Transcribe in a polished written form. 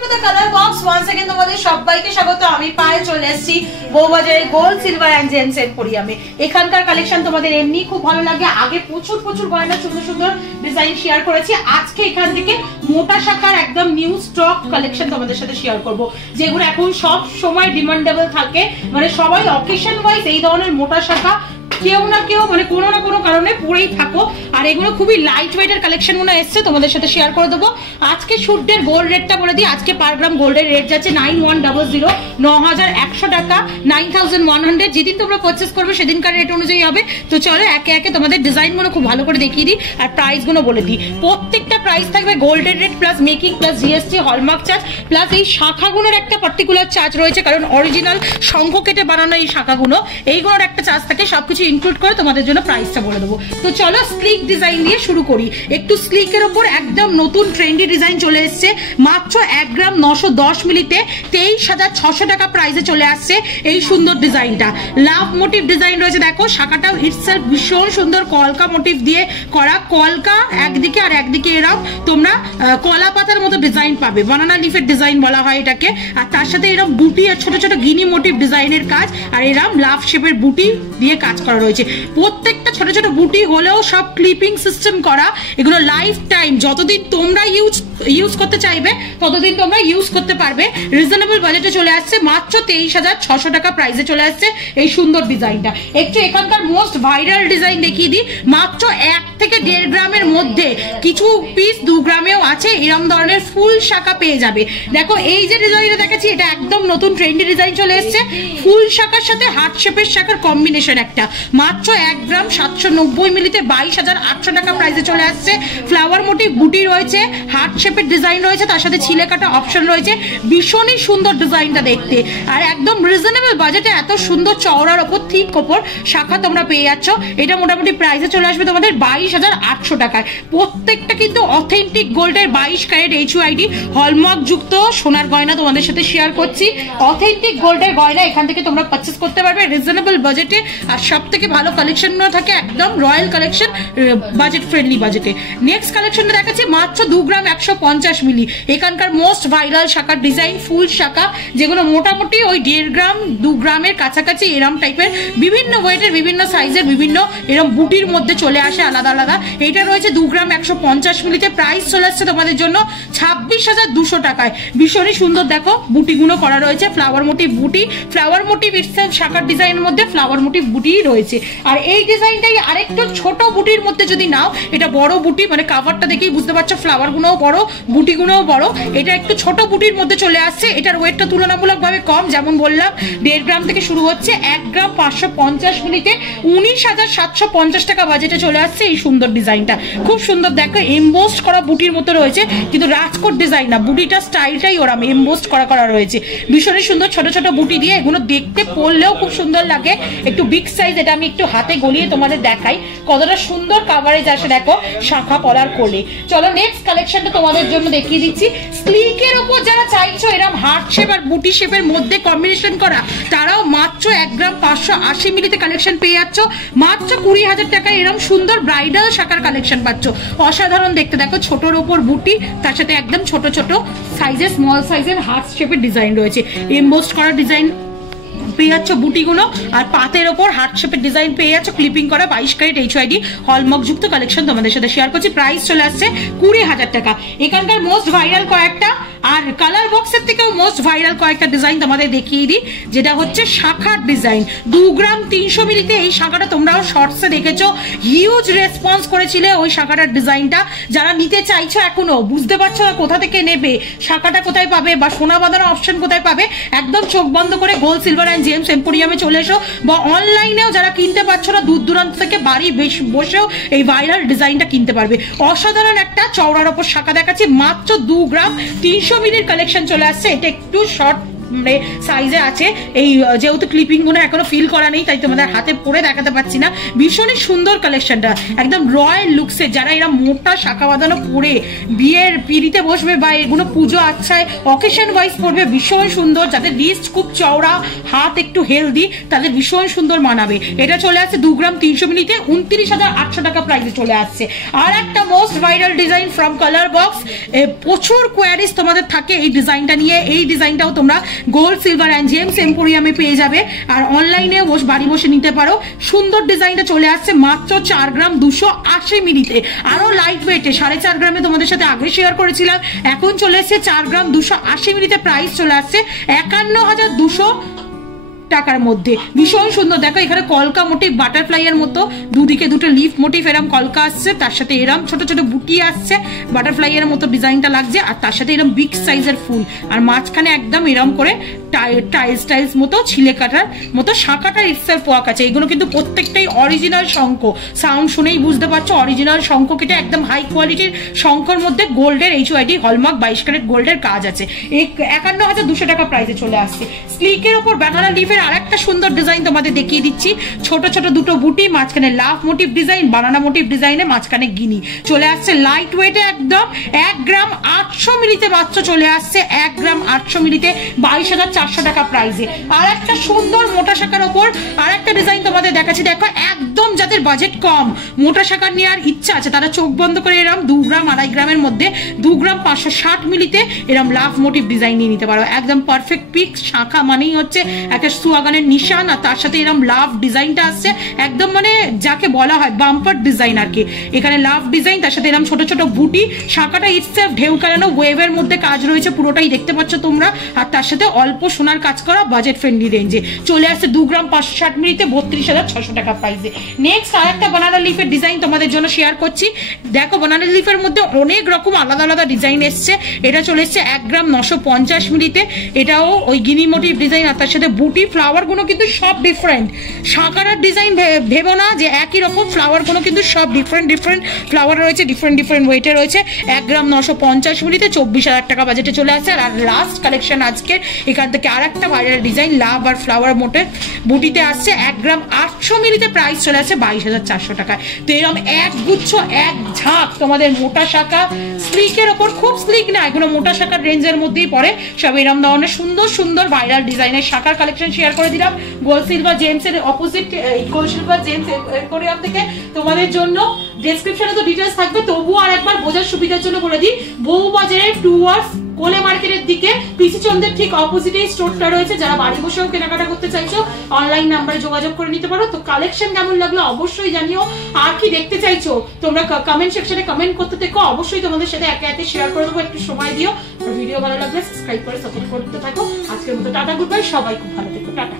Colour box once again তোমাদের সবাইকে স্বাগত। আমি পায়ে চলে এসেছি বউবাজারে গোল্ড সিলভার এন্ড জেমস এম্পোরিয়ামে। এখানকার কালেকশন তোমাদের এমনি খুব ভালো লাগে। আগে প্রচুর গয়না সুন্দর সুন্দর ডিজাইন শেয়ার করেছি। আজকে এখান থেকে মোটা শাখার একদম নিউ স্টক কালেকশন তোমাদের সাথে শেয়ার করব, যেগুলো এখন সব সময় ডিমান্ডেবল থাকে। মানে সবাই অকেশন ওয়াইজ এই ধরনের মোটা শাখা কেউ না কেউ মানে কোনো না কোনো কারণে পরেই থাকো। আর এগুলো খুবই লাইট ওয়েটের কালেকশন গুলো এসছে, তোমাদের সাথে শেয়ার করে দেবো। আজকে শুটের গোল্ড রেটটা বলে দিই। আজকে পার গ্রাম গোল্ডের রেট যাচ্ছে 9100, 9100 টাকা, 9100। যেদিন তোমরা পারচেস করবে সেদিনকার রেট অনুযায়ী হবে। তো চলো একে একে তোমাদের ডিজাইন গুলো খুব ভালো করে দেখিয়ে দিই আর প্রাইস গুলো বলে দিই। প্রত্যেকটা প্রাইস থাকবে গোল্ডের rate plus making plus GST hallmark charge plus এই শাখাগুলোর একটা পার্টিকুলার চার্জ রয়েছে, কারণ অরিজিনাল শঙ্খ কেটে বানানো এই শাখাগুলো, এইগুলোর একটা চার্জ থাকে। সবকিছু ইনক্লুড করে তোমাদের জন্য প্রাইসটা বলে দেবো। তো চলো স্লিক ডিজাইন দিয়ে শুরু করি। একটু স্লিকের উপর একদম নতুন ট্রেন্ডি ডিজাইন চলে এসছে। মাত্র 1 গ্রাম 910 মিলিতে 23,600 টাকা প্রাইসে চলে আসছে এই সুন্দর ডিজাইনটা। লাভ মোটিভ ডিজাইন রয়েছে, দেখো শাখাটাও ইটসেলফ ভীষণ সুন্দর কলকা মোটিভ দিয়ে করা। কলকা একদিকে আর একদিকে এরকম তোমরা কলা পাতার মতো ডিজাইন পাবে, বানানা লিফের ডিজাইন বলা হয় এটাকে। আর তার সাথে এরকম বুটি আর ছোট ছোট গিনি মোটিভ ডিজাইনের কাজ, আর এরকম লাভ শেপের বুটি দিয়ে কাজ করা রয়েছে। প্রত্যেকটা ছোট ছোট বুটি হলেও সব ক্লিপিং সিস্টেম করা। এগুলো লাইফ টাইম যতদিন তোমরা ইউজ করতে চাইবে ততদিন তোমরা ইউজ করতে পারবে। রিজনেবল বাজেটে চলে আসছে, মাত্র 23,600 টাকা প্রাইসে চলে আসছে এই সুন্দর ডিজাইনটা। একটু এখানকার মোস্ট ভাইরাল ডিজাইন দেখিয়ে দিই। মাত্র 1 থেকে 1.5 গ্রামের মধ্যে, কিছু পিস 2 গ্রামেও আছে, এরকম ধরনের ফুল শাখা পেয়ে যাবে। দেখো এই যে ডিজাইনটা দেখাচ্ছি, এটা একদম নতুন ট্রেন্ডি ডিজাইন চলে এসছে। ফুল শাখার সাথে হার্ট শেপের শাখার কম্বিনেশন একটা। মাত্র 1 গ্রাম 790 মিলিতে 22,800 টাকা প্রাইসে চলে আসছে। ফ্লাওয়ার মোটিভ বুটি রয়েছে, হার্ট শেপের ডিজাইন রয়েছে, তার সাথে ছিলে কাটা অপশন রয়েছে। ভীষণই সুন্দর ডিজাইনটা দেখতে, আর একদম রিজনেবল বাজেটে এত সুন্দর চওড়ার ওপর ঠিক ওপর শাখা তোমরা পেয়ে যাচ্ছ। এটা মোটামুটি প্রাইসে চলে আসবে তোমাদের 22,800 টাকায়। প্রত্যেকটা কিন্তু অথেন্টিক গোল্ডের 22 ক্যারেট HUID হলমার্ক যুক্ত সোনার গয়না তোমাদের সাথে শেয়ার করছি। অথেন্টিক গোল্ডের গয়না এখান থেকে তোমরা পারচেস করতে পারবে রিজনেবল বাজেটে। আর সব থেকে ভালো কালেকশন থাকে একদম রয়্যাল কালেকশন, বাজেট ফ্রেন্ডলি বাজেটে। নেক্সট কালেকশনটা দেখাচ্ছি মাত্র 2 গ্রাম 150 মিলি। এখানকার মোস্ট ভাইরাল শাখার ডিজাইন ফুল শাখা, যেগুলো মোটামুটি ওই 1.5 গ্রাম 2 গ্রামের কাছাকাছি এরম টাইপের বিভিন্ন ওয়েটের বিভিন্ন সাইজের বিভিন্ন এরম বুটির মধ্যে চলে আসে আলাদা আলাদা। এইটা রয়েছে 2 গ্রাম 150 মিলিতে। প্রাইস চলে আসছে তোমাদের জন্য 26,200 টাকায়। ভীষণই সুন্দর দেখো বুটিগুলো করা রয়েছে, ফ্লাওয়ার মোটিভ বুটি, ফ্লাওয়ার মোটিভ ইটসেলফ শাখার ডিজাইনের মধ্যে ফ্লাওয়ার মোটিভ বুটি রয়েছে। আর এই ডিজাইনটাই আরেকটু ছোট বুটির মধ্যে যদি নাও, এটা বড় বুটি, মানে কাভারটা দেখেই বুঝতে পারছো ফ্লাওয়ার গুলোও বড়, বুটি গুলোও বড়। এটা একটু ছোট বুটির মধ্যে চলে আসছে। এটার ওয়েটটা তুলনামূলকভাবে কম, যেমন বললাম 1.5 গ্রাম থেকে শুরু হচ্ছে। 1 গ্রাম 550 মিলিতে 19,750 টাকা বাজেটে চলে আসছে এই সুন্দর ডিজাইনটা। খুব সুন্দর দেখো, এমবোস্ট করা বুটির মতো রয়েছে, কিন্তু রাজকোট ডিজাইন না, বুটিটা স্টাইলটাই ওরম এমবোস্ট করা রয়েছে। ভীষণই সুন্দর ছোট ছোট বুটি দিয়ে, এগুলো দেখতে পড়লেও খুব সুন্দর লাগে। একটু বিগ সাইজ, এটা আমি একটু হাতে গলিয়ে তোমাদের দেখাই কতটা সুন্দর কাভারেজ আসে দেখো শাখা পলার কোলে। চলো নেক্সট কালেকশনটা তোমাদের জন্য দেখিয়ে দিচ্ছি। স্লিকের উপর যারা চাইছো এরকম হার্ট শেপ আর বুটি শেপের মধ্যে কম্বিনেশন করা, তারাও মাত্র 1 গ্রাম 580 মিলিতে কালেকশন পেয়ে যাচ্ছ। মাত্র 20,000 টাকায় এরকম সুন্দর ব্রাইডাল শাখার কালেকশন পাচ্ছ। অসাধারণ দেখতে দেখো, ছোটর উপর বুটি, তার সাথে একদম ছোট ছোট সাইজের স্মল সাইজের হার্ট শেপের ডিজাইন রয়েছে। এমবোস্ট করা ডিজাইন পেয়ে যাচ্ছ বুটিগুলো, আর পাতের ওপর হার্ট শেপের ডিজাইন পেয়ে যাচ্ছ ক্লিপিং করা 22 ক্যারেট HUID হলমার্ক যুক্ত কালেকশন তোমাদের সাথে শেয়ার করছি। প্রাইস চলে আসছে 20,000 টাকা। এখানকার মোস্ট ভাইরাল কয়েকটা আর কালার বক্সের থেকেও মোস্ট ভাইরাল কয়েকটা ডিজাইন তোমাদের দেখিয়ে দিই, যেটা হচ্ছে শাখার ডিজাইন। 2 গ্রাম 300 মিলিতে এই শাখাটা তোমরাও শর্টসে দেখেছো, হিউজ রেসপন্স করেছিলে ওই শাখাটার ডিজাইনটা। যারা নিতে চাইছো এখনো বুঝতে পারছো না কোথা থেকে নেবে, শাখাটা কোথায় পাবে বা সোনা বাঁধানো অপশন কোথায় পাবে, একদম চোখ বন্ধ করে গোল্ড সিলভার এন্ড জেমস এম্পোরিয়ামে চলে এসো। বা অনলাইনেও যারা কিনতে পারছো না, দূর দূরান্ত থেকে বাড়ি বসেও এই ভাইরাল ডিজাইনটা কিনতে পারবে। অসাধারণ একটা চওড়ার ওপর শাখা দেখাচ্ছি, মাত্র 2 গ্রাম 300 মিলির কালেকশন চলে আসছে। এটা একটু শর্ট মানে সাইজে আছে। এই যেহেতু ক্লিপিং গুলো এখনো ফিল করা নেই তাই তোমাদের হাতে পরে দেখাতে পারছি না। ভীষণই সুন্দর কালেকশনটা, একদম রয়্যাল লুকসে। যারা এরা মোটা শাখা বাঁধানো পরে বিয়ের পিড়িতে বসবে বা এগুলো পুজো আচ্ছায় অকেশন ওয়াইজ পড়বে, ভীষণ সুন্দর। যাদের রিস্ট খুব চওড়া, হাত একটু হেলদি, তাদের ভীষণ সুন্দর মানাবে। এটা চলে আসছে 2 গ্রাম 300 মিলিতে 29,800 টাকা প্রাইসে চলে আসছে। আর একটা most viral design from colour box, প্রচুর কোয়ারিজ তোমাদের থাকে এই ডিজাইনটা নিয়ে। এই ডিজাইনটাও তোমরা গোল্ড সিলভার অ্যান্ড জেমস এম্পোরিয়ামে পেয়ে যাবে, আর অনলাইনে বাড়ি বসে নিতে পারো। সুন্দর ডিজাইনটা চলে আসছে মাত্র 4 গ্রাম 280 মিলিতে, আরো লাইট ওয়েটে 4.5 গ্রামে তোমাদের সাথে আগে শেয়ার করেছিলাম। এখন চলে এসছে 4 গ্রাম 280 মিলিতে, প্রাইস চলে আসছে 51,200 টাকার মধ্যে। ভীষণ সুন্দর। দেখো এখানে কলকা মোটিভ বাটারফ্লাই এর মতো দুদিকে দুটো লিফ মোটিভ এরম কলকা আসছে, তার সাথে এরম ছোট ছোট বুটি আসছে, বাটারফ্লাই এর মতো ডিজাইনটা লাগছে, আর তার সাথে এরম বিগ সাইজের ফুল, আর মাঝখানে একদম এরম করে টাইলস মতো ছিলে কাটার মতো শাঁখাটার ইটসেলফ ওয়ার্ক আছে। এগুলো কিন্তু প্রত্যেকটাই অরিজিনাল শঙ্খ, সাউন্ড শুনেই বুঝতে পারছো অরিজিনাল শঙ্খ কেটে একদম হাই কোয়ালিটির শঙ্খর মধ্যে গোল্ডের HYD হলমার্ক 22 ক্যারেট গোল্ডের কাজ আছে। এই 51,200 টাকা প্রাইসে চলে আসছে। স্লিকের ওপর ব্যানানা লিফের আরেকটা সুন্দর ডিজাইন তোমাদের দেখিয়ে দিচ্ছি। ছোট ছোট দুটো বুটি, মাঝখানে লাভ মোটিভ ডিজাইন, বানানা মোটিভ ডিজাইনে, মাঝখানে গিনি চলে আসছে। লাইট ওয়েটে একদম 1 গ্রাম 800 মিলিতে মাত্র চলে আসছে। 1 গ্রাম 800 মিলিতে 22,400 টাকা প্রাইসে। আর একটা সুন্দর মোটা শাখার ওপর আর একটা ডিজাইন তোমাদের দেখাচ্ছি। দেখো একদম যাদের বাজেট কম, মোটা শাখা নেওয়ার ইচ্ছা আছে, তারা চোখ বন্ধ করে এরম 2 গ্রাম 2.5 গ্রামের মধ্যে 2 গ্রাম 560 মিলিতে এরম লাভ মোটিভ ডিজাইন নিয়ে নিতে পারো। একদম পারফেক্ট পিক শাখা মানেই হচ্ছে একটা সুয়াগানের নিশান, আর তার সাথে এরম লাভ ডিজাইনটা আসছে একদম মানে যাকে বলা হয় বাম্পার ডিজাইন আর কি। এখানে লাভ ডিজাইন, তার সাথে এরম ছোট ছোট বুটি, শাখাটা ইটসেলফ ঢেউ খেলানো ওয়েভের মধ্যে কাজ রয়েছে, পুরোটাই দেখতে পাচ্ছ তোমরা। আর তার সাথে অল্প সোনার কাজ করা বাজেট ফ্রেন্ডলি রেঞ্জে চলে আসছে 2 গ্রাম 560 মিলিতে 32,600 টাকা প্রাইসে। নেক্সট আর একটা বানানা লিফের ডিজাইন তোমাদের জন্য শেয়ার করছি। দেখো বানানা লিফের মধ্যে অনেক রকম আলাদা আলাদা ডিজাইন এসছে। এটা চলে এসছে 1 গ্রাম 950 মিলিতে, এটাও ওই গিনি মোটিভ ডিজাইন, আর তার সাথে বুটি। ফ্লাওয়ার গুলো কিন্তু সব ডিফারেন্ট, শাঁখার ডিজাইন ভেবো না যে একই রকম, ফ্লাওয়ার গুলো কিন্তু সব ডিফারেন্ট ফ্লাওয়ার রয়েছে, ডিফারেন্ট ওয়েটে রয়েছে। 1 গ্রাম 950 মিলিতে 24,000 টাকা বাজেটে চলে আসছে। আর লাস্ট কালেকশন আজকে এখান থেকে আর একটা ভাইরাল ডিজাইন লাভ আর ফ্লাওয়ার মোটে বুটিতে আসছে। 1 গ্রাম 800 মিলিতে প্রাইস চলে আসছে 22,400 টাকায়। তো এরকম এক গুচ্ছ এক ঝাঁক তোমাদের মোটা শাখা স্লিকের ওপর, খুব স্লিক না, এগুলো মোটা শাখার রেঞ্জের মধ্যেই পড়ে, সব এরকম ধরনের সুন্দর সুন্দর ভাইরাল ডিজাইনের শাখার কালেকশন শেয়ার করে দিলাম। গোল্ড সিলভার জেমস এর opposite gold silver James emporium থেকে তোমাদের জন্য। ডেসক্রিপশনে তো ডিটেইলস থাকবে, তবুও আর একবার বোঝার সুবিধার জন্য বলে দিই, বউবাজারের টুয়ার্ডস কোলে মার্কেটের দিকে পিসি চন্দ্রের ঠিক অপোজিটেই স্টোরটা রয়েছে। যারা বাড়ি বসেও কেনাকাটা করতে চাইছো অনলাইন নাম্বারে যোগাযোগ করে নিতে পারো। তো কালেকশন কেমন লাগলো অবশ্যই জানিও, আর কি দেখতে চাইছো তোমরা কমেন্ট সেকশনে কমেন্ট করতে থেকো, অবশ্যই তোমাদের সাথে একে একে শেয়ার করে দেবো। একটু সময় দিও। ভিডিও ভালো লাগলে সাবস্ক্রাইব করে সাপোর্ট করতে থাকো। আজকের মতো টাটা, গুড বাই, সবাই খুব ভালো থেকো, টাটা।